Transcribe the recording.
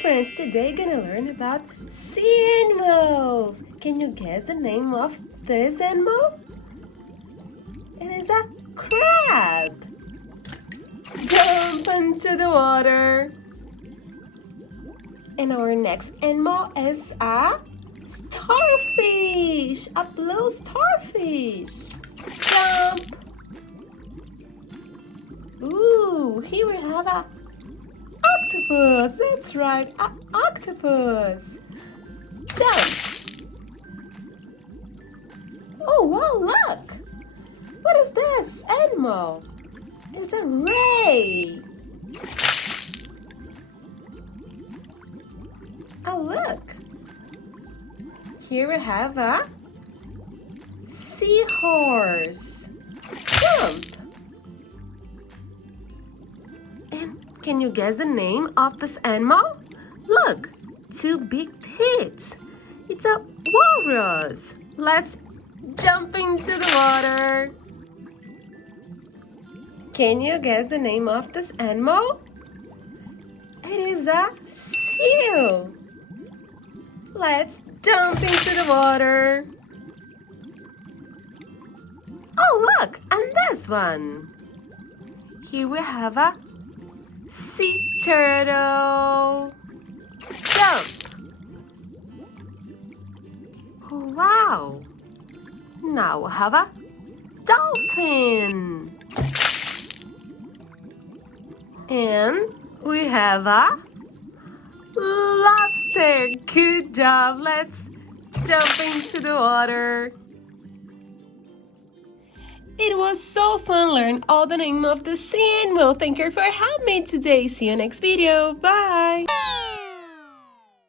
friends, today we're gonna learn about sea animals. Can you guess the name of this animal? It is a crab. Jump into the water. And our next animal is a starfish, a blue starfish. Jump. Ooh, here we have a octopus. That's right, an octopus. Jump. Oh, wow, look. What is this animal? It's a ray. Oh, look. Here we have a seahorse. Jump. And can you guess the name of this animal? Look, two big pits. It's a walrus. Let's jump into the water. Can you guess the name of this animal? It is a seal. Let's jump into the water. Oh, look, and this one. Here we have a sea turtle. Jump. Wow. Now we have a dolphin. And we have a lobster. Good job. Let's jump into the water. It was so fun learning all the name of the sea animal. Thank you for having me today. See you next video. Bye.